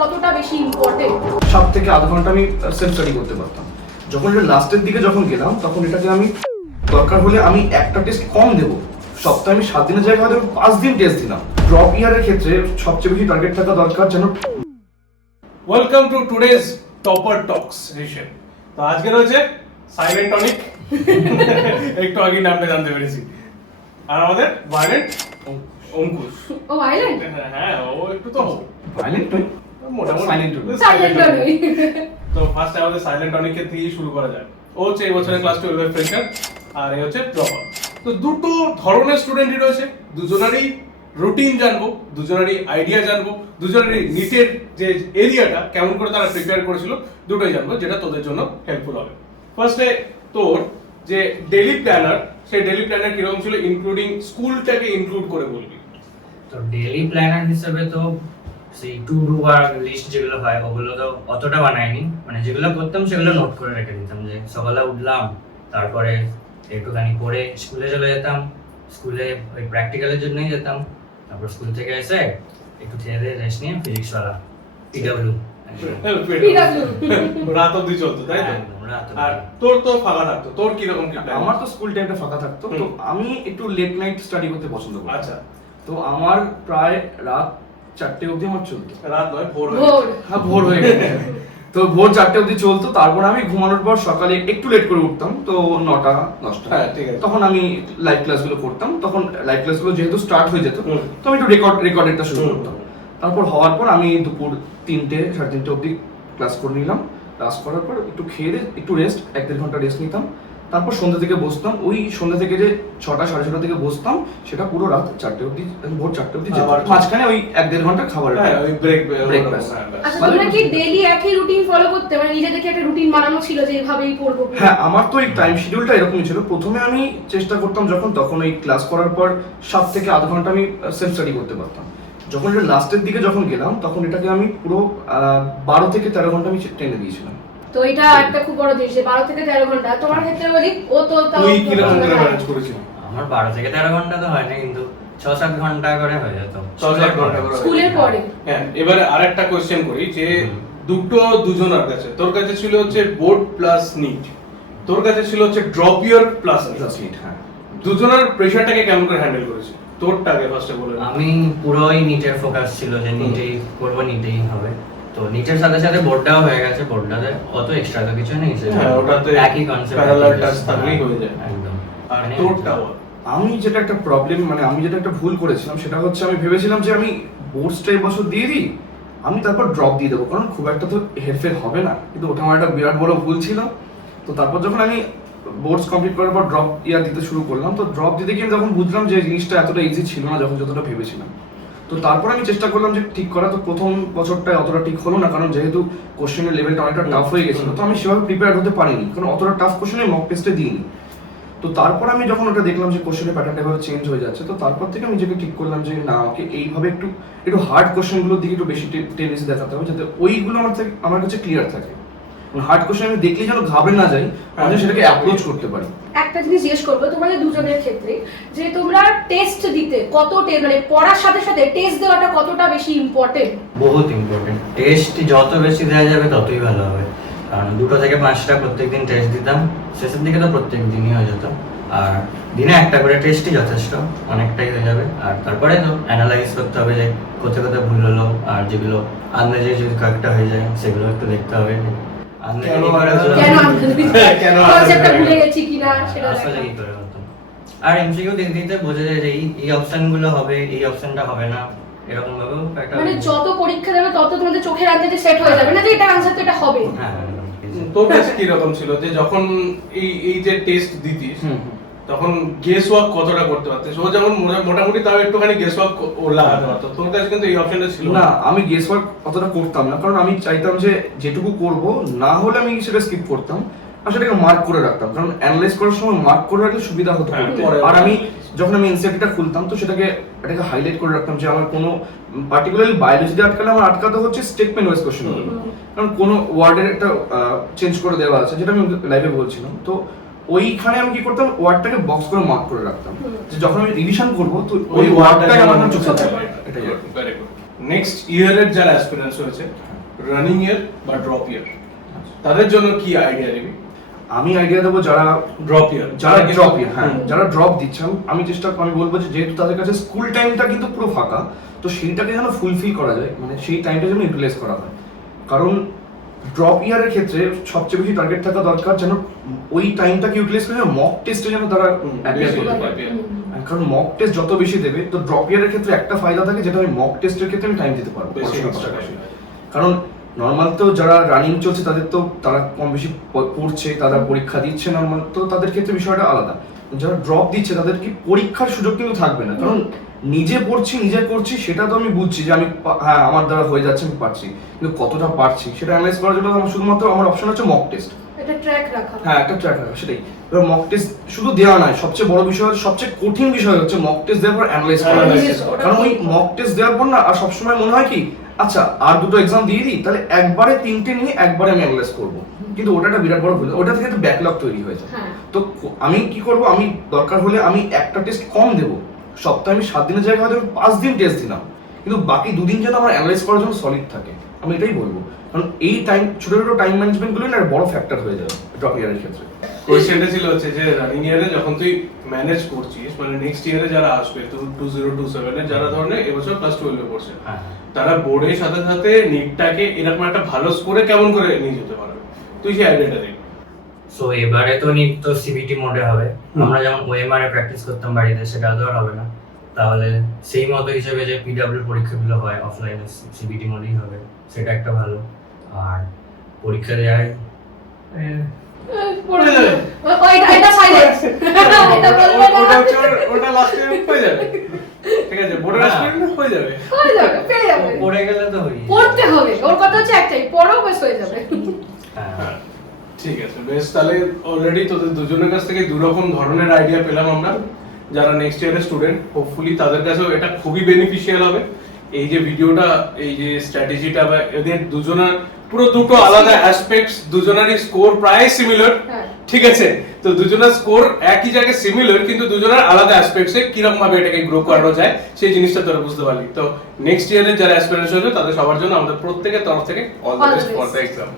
কতটা বেশি ইম্পর্টেন্ট? 7 থেকে আধা ঘন্টা আমি সেলফ স্টাডি করতে পারতাম। যখন এটা লাস্টের দিকে যখন গেলাম তখন এটাকে আমি দরকার হলে আমি একটা টেস্ট কম দেবো, সপ্তাহে আমি 7 দিনের জায়গায় হয়তো 5 দিন টেস্ট দিলাম। ড্রপ ইয়ারের ক্ষেত্রে সবচেয়ে বেশি টার্গেট থাকা দরকার যেন। Welcome to today's topper Tux session. তো আজকে রয়েছে সাইলেন্ট টনিক, একটু আগে নামটা জানতে পেরেছি, আর আমাদের ভায়োলেন্ট অঙ্কুশ। ও ভায়োলেন্ট? হ্যাঁ, ও একটু তো ভায়োলেন্ট নয়, মোটামুটি সাইলেন্ট নই। তো ফার্স্ট আমাদের সাইলেন্ট টনিকের দিয়েই শুরু করা যায়। ও হচ্ছে এই বছরের ক্লাস 12 এর ফ্রেশার, আর এই হচ্ছে ড্রপার। তো দুটো ধরনের স্টুডেন্টই রয়েছে, দুজনেরই রুটিন জানবো, দুজনেরই আইডিয়া জানবো, দুজনেরই নিটের যে এরিয়াটা কেমন করে তারা প্রিপেয়ার করেছিল দুটোই জানবো, যেটা তোদের জন্য হেল্পফুল হবে। ফার্স্টে তোর যে ডেইলি প্ল্যানার, সেই ডেইলি প্ল্যানার কিরকম ছিল, ইনক্লুডিং স্কুলটাকে ইনক্লুড করে বলবি। তো ডেইলি প্ল্যানার হিসেবে তো সেই টু ডু আর লিস্ট যেগুলো হয় ওগুলো তো অতটা বানাইনি, মানে যেগুলো করতাম সেগুলো নোট করে রেখে দিতাম। যে সকালে উঠলাম, তারপরে একটুখানি পড়ে স্কুলে চলে যেতাম, স্কুলে ওই প্র্যাকটিক্যালের জন্যই যেতাম, তারপর স্কুল থেকে এসে একটু খেয়ে দিয়ে রেস্ট নিয়ে ফিজিক্সওয়ালা পিডব্লিউ রাত অব্দি চলতো, তাই তো? আর তোর তো ফাঁকা থাকতো, তোর কিরকম কি প্ল্যান? আমার তো স্কুল টাইমটা ফাঁকা থাকতো, তো আমি একটু লেট নাইট স্টাডি করতে পছন্দ করি। আচ্ছা, তো আমার প্রায় রাত 4টে অবধি আমার চলতো। রাত নয়, ভোর ভোর। হ্যাঁ, ভোর হয়ে গেছে। তো ভোর 4টে অবধি চলতো, তারপর আমি ঘুমানোর পর সকালে একটু লেট করে উঠতাম, তো 9টা 10টা। হ্যাঁ, ঠিক আছে। তখন আমি লাইভ ক্লাসগুলো করতাম, তখন লাইভ ক্লাসগুলো যেহেতু স্টার্ট হয়ে যেত, হুম। তো আমি একটু রেকর্ডেডটা শুরু করতাম। তারপর হওয়ার পর আমি দুপুর 3টে 3:30 অবধি ক্লাস করে নিলাম। ক্লাস করার পর একটু খেয়ে দিয়ে একটু রেস্ট, 1-1.5 ঘন্টা রেস্ট নিতাম। তারপর সন্ধ্যা থেকে বসতাম, ওই সন্ধ্যা থেকে যে 6টা 6:30 থেকে বসতাম, সেটা পুরো রাত 4টে অবধি, ভোর 4টে অবধি যেত। আবার মাঝখানে ওই 1-1.5 ঘন্টা খাবার। হ্যাঁ, ওই ব্রেক pass। আচ্ছা, তোমরা কি ডেইলি একই রুটিন ফলো করতে, মানে নিজেদেরকে একটা রুটিন বানানো ছিল যে এইভাবেই পড়বো? হ্যাঁ, আমার তো এই টাইম শিডিউলটা এরকমই ছিল। প্রথমে আমি চেষ্টা করতাম তখন ওই ক্লাস করার পর 7 থেকে আধা ঘন্টা আমি সেলফ স্টাডি করতে পারতাম। যখন এটা লাস্টের দিকে যখন গেলাম তখন এটাকে আমি পুরো 12 থেকে 13 ঘন্টা আমি টেনে দিয়েছিলাম। তো এটা একটা খুব বড় জিনিস যে 12 থেকে 13 ঘন্টা। তোমার ক্ষেত্রে বলি, ও তো তাও তুই কিরকম করে ম্যানেজ করেছিস? আমার 12 থেকে 13 ঘন্টা তো হয় না, কিন্তু 6-7 ঘন্টা করে হয়ে যেত 6-7 ঘন্টা করে। স্কুলের পরে। হ্যাঁ, এবারে আরেকটা কোশ্চেন করি যে দুজনের কাছে, তোর কাছে ছিল হচ্ছে বোর্ড প্লাস নিট, তোর কাছে ছিল হচ্ছে ড্রপ ইয়ার প্লাস নিট। হ্যাঁ, দুজনের প্রেশারটাকে কেমন করে হ্যান্ডেল করেছিস? তোরটাকে ফার্স্টে বলে নে। আমি পুরোই নিটের ফোকাস ছিল যে নিটেই করবো, নিটেই হবে। তো নিটের সাথে সাথে বোর্ডটাও হয়ে গেছে, বোর্ডটাতে অত এক্সট্রা তো কিছু নেই, হ্যাঁ, ওটাতে একই কনসেপ্ট, প্যারালাল টাচ থাকলেই হয়ে যায়। একদম। আর মানে তোরটা বল। আমি যেটা একটা প্রবলেম, মানে আমি যেটা একটা ভুল করেছিলাম সেটা হচ্ছে আমি ভেবেছিলাম যে আমি বোর্ডসটা এই বছর দিয়ে দিই, আমি তারপর ড্রপ দিয়ে দেবো, কারণ খুব একটা তো হেরফের হবে না। কিন্তু ওটা আমার একটা বিরাট বড় ভুল ছিল। তো তারপর যখন আমি বোর্ডস কমপ্লিট করার পর ড্রপ ইয়ার দিতে শুরু করলাম, তো ড্রপ দিতে গিয়ে যখন বুঝলাম যে জিনিসটা এতটা ইজি ছিল না যতটা ভেবেছিলাম। তো তারপর আমি চেষ্টা করলাম যে ঠিক করা। তো প্রথম বছরটা অতটা ঠিক হলো না, কারণ যেহেতু কোশ্চেনের লেভেলটা অনেকটা টাফ হয়ে গেছিল, তো আমি সেভাবে প্রিপেয়ার হতে পারিনি, কারণ অতটা টাফ কোশ্চেনে মক টেস্টে দিইনি। তো তারপর আমি যখন ওটা দেখলাম যে কোশ্চেনের প্যাটার্নটা এভাবে চেঞ্জ হয়ে যাচ্ছে, তো তারপর থেকে আমি নিজেকে ঠিক করলাম যে না, ওকে এইভাবে একটু হার্ড কোশ্চেনগুলোর দিকে একটু বেশি টেন্ডেন্সি দেখাতে হবে, যাতে ওইগুলো আমার কাছে ক্লিয়ার থাকে। হার্ড কোশ্চেন আমি দেখলেই যেন ঘাবড়ে না যাই, আমি সেটাকে অ্যাপ্রোচ করতে পারি। একটা জিনিস জিজ্ঞেস করবো তোমাদের দুজনের ক্ষেত্রে, যে তোমরা টেস্ট দিতে মানে পড়ার সাথে সাথে টেস্ট দেওয়াটা কতটা বেশি ইম্পর্টেন্ট? বহুত ইম্পর্টেন্ট। টেস্ট যত বেশি দেওয়া যাবে ততই ভালো হবে, কারণ 2টো থেকে 5টা প্রত্যেকদিন টেস্ট দিতাম, শেষের দিকে তো প্রত্যেক দিনই হয়ে যেত। আর দিনে একটা করে টেস্টই যথেষ্ট, অনেকটাই হয়ে যাবে। আর তারপরে তো অ্যানালাইজ করতে হবে যে কোথায় কোথায় ভুল হলো, আর যেগুলো আন্দাজে যদি কয়েকটা হয়ে যায় সেগুলো একটু দেখতে হবে। আর এমসিকিউ দিতে দিতে বোঝা যায় যে এই অপশনগুলো হবে, এই অপশনটা হবে না, এরকম ভাবে একটা মানে যত পরীক্ষা দেবে তত তোমাদের চোখের আন্দাজে সেট হয়ে যাবে না যে এটা आंसर তো এটা হবে। হ্যাঁ, তোর কাছে কি রকম ছিল যে যখন এই যে টেস্ট দিতিস তখন গেস ওয়ার্ক কতটা করতে পারতিস? ও যেমন মোটামুটি তাও একটুখানি গেস ওয়ার্ক ও লাগাতে পারতো, তোর কাছে কিন্তু এই অপশনটা ছিল না। আমি গেস ওয়ার্ক অতটা করতাম না, কারণ আমি চাইতাম যে যেটুকু করব না হলে আমি সেটা স্কিপ করতাম, আর সেটাকে মার্ক করে রাখতাম, কারণ অ্যানালাইজ করার সময় মার্ক করে রাখলে সুবিধা হতো। আর আমি যখন আমি এনসিইআরটিটা খুলতাম, তো এটাকে হাইলাইট করে রাখতাম যে আমার কোনো পার্টিকুলারলি বায়োলজিতে আটকালে আমার আটকাতে হচ্ছে স্টেটমেন্ট ওয়াইজ কোশ্চেনগুলো, কারণ কোনো ওয়ার্ডের একটা চেঞ্জ করে দেওয়া আছে, যেটা আমি লাইভে বলছিলাম। তো ওইখানে আমি কি করতাম, ওয়ার্ডটাকে বক্স করে মার্ক করে রাখতাম, যে যখন আমি রিভিশন করব তো ওই ওয়ার্ডটাই আমার চোখে থাকবে। এটাই। Very good. নেক্সট ইয়ারের যারা অ্যাসপিরেন্টস হয়েছে রানিং ইয়ার বা ড্রপ ইয়ার, তাদের জন্য কি আইডিয়া দিবি? আমি আইডিয়া দেবো যারা ড্রপ ইয়ার, ড্রপ হ্যাঁ যারা ড্রপ দিচ্ছে, আমি বলবো যে যেহেতু তাদের কাছে স্কুল টাইমটা কিন্তু পুরো ফাঁকা, তো সেইটাকে যেন ফুলফিল করা যায়, মানে সেই টাইমটা যেন ইউটিলাইজ করা হয়। কারণ ড্রপ ইয়ারের ক্ষেত্রে সবচেয়ে বেশি টার্গেট থাকা দরকার যেন ওই টাইমটাকে ইউটিলাইজ করে মক টেস্টে যেন তারা অ্যাপিয়ার করতে পারে। কারণ মক টেস্ট যত বেশি দেবে, তো ড্রপ ইয়ারের ক্ষেত্রে একটা ফায়দা থাকে যেটা আমি মক টেস্টের ক্ষেত্রে আমি টাইম দিতে পারবো বেশি পড়াশোনার extra পাশাপাশি। time। কারণ নর্মাল তো যারা রানিং চলছে তাদের তো তারা কম বেশি পড়ছে, তারা পরীক্ষা দিচ্ছে নর্মাল, তো তাদের ক্ষেত্রে বিষয়টা আলাদা। যারা ড্রপ দিচ্ছে তাদের কি পরীক্ষার সুযোগ কিন্তু থাকবে না, কারণ নিজে পড়ছি নিজে করছি সেটা তো আমি বুঝছি যে আমি হ্যাঁ আমার দ্বারা হয়ে যাচ্ছে, আমি পারছি, কিন্তু কতটা পারছি সেটা অ্যানালাইজ করার জন্য আমার শুধুমাত্র আমার অপশন হচ্ছে মক টেস্ট। এটা ট্র্যাক রাখা। হ্যাঁ একটা ট্র্যাক রাখা, সেটাই। এবার মক টেস্ট শুধু দেওয়া নয়, সবচেয়ে বড় বিষয় হচ্ছে, সবচেয়ে কঠিন বিষয় হচ্ছে মক টেস্ট দেওয়ার পর অ্যানালাইজ করা। কারণ ওই মক টেস্ট দেওয়ার পর না আর সবসময় মনে হয় কি আচ্ছা আর দুটো এক্সাম দিয়ে দিই, তাহলে একবারে তিনটে নিয়ে একবারে আমি অ্যানালাইজ করবো, কিন্তু ওটা একটা বিরাট বড় ভুল, ওটা থেকে একটা ব্যাকলগ তৈরি হয়ে যায়। তো আমি কি করব, আমি দরকার হলে আমি একটা টেস্ট কম দেবো, সপ্তাহে আমি 7 দিনের জায়গায় হয়তো 5 দিন টেস্ট দিলাম, কিন্তু বাকি 2 দিন যেন আমার অ্যানালাইজ করার জন্য সলিড থাকে, আমি এটাই বলবো। কারণ এই টাইম ছোট ছোট টাইম ম্যানেজমেন্ট গুলো না একটা বড় ফ্যাক্টর হয়ে যাবে ড্রপ ইয়ারের ক্ষেত্রে। কোয়েশ্চেনটা ছিল হচ্ছে যে রানিং ইয়ারে যখন তুই ম্যানেজ করছিস, মানে নেক্সট ইয়ারে যারা আসবে, তো 2027 এর যারা ধরনের এবছর ক্লাস 12 এ পড়ছে, হ্যাঁ তারা বোর্ডের সাথে সাথে নিটটাকে এরকম একটা ভালো স্কোরে কেমন করে নিয়ে যেতে পারবে, তুই সেই আইডিয়াটা দিবি। সো এবারে তো নিট তো সিবিটি মোডে হবে, আমরা যেমন ওএমআর এ প্র্যাকটিস করতাম বাড়িতে, সেটা তো আর হবে না। তাহলে সেই মতো হিসেবে যে পিডব্লিউ পরীক্ষাগুলো হয় অফলাইনে, সিবিটি মোডেই হবে, সেটা একটা ভালো। আর পরীক্ষা দেওয়ায় এটা সাইলেন্স, এটা বলবো না। ওটা লাস্টে হয়ে যাবে, ঠিক আছে, বোর্ডের অ্যাসপিরেন্ট হয়ে যাবে, হয়ে যাবে, পেয়ে যাবে। পড়ে গেলে তো হই পড়তে হবে, ওর কথা হচ্ছে একটাই, পড়ো বেশ হয়ে যাবে। হ্যাঁ। ঠিক আছে বেশ। তাহলে অলরেডি তোদের দুজনের কাছ থেকে 2 রকম ধরনের আইডিয়া পেলাম আমরা, যারা নেক্সট ইয়ারের স্টুডেন্ট, হোপফুলি তাদের কাছেও এটা খুবই বেনিফিশিয়াল হবে। এই যে ভিডিওটা, এই যে স্ট্র্যাটেজিটা, বা এদের দুজনের পুরো দুটো আলাদা অ্যাসপেক্টস, দুজনেরই স্কোর প্রায় সিমিলার, ঠিক আছে, তো দুজনের স্কোর একই জায়গায় সিমিলার, কিন্তু দুজনের আলাদা অ্যাসপেক্টসে কিরকম ভাবে এটাকে গ্রো করানো যায় সেই জিনিসটা তোরা বুঝতে পারলি। তো নেক্সট ইয়ারের যারা অ্যাসপিরেন্টস হলো তাদের সবার জন্য আমাদের প্রত্যেকের তরফ থেকে all the best for the exam.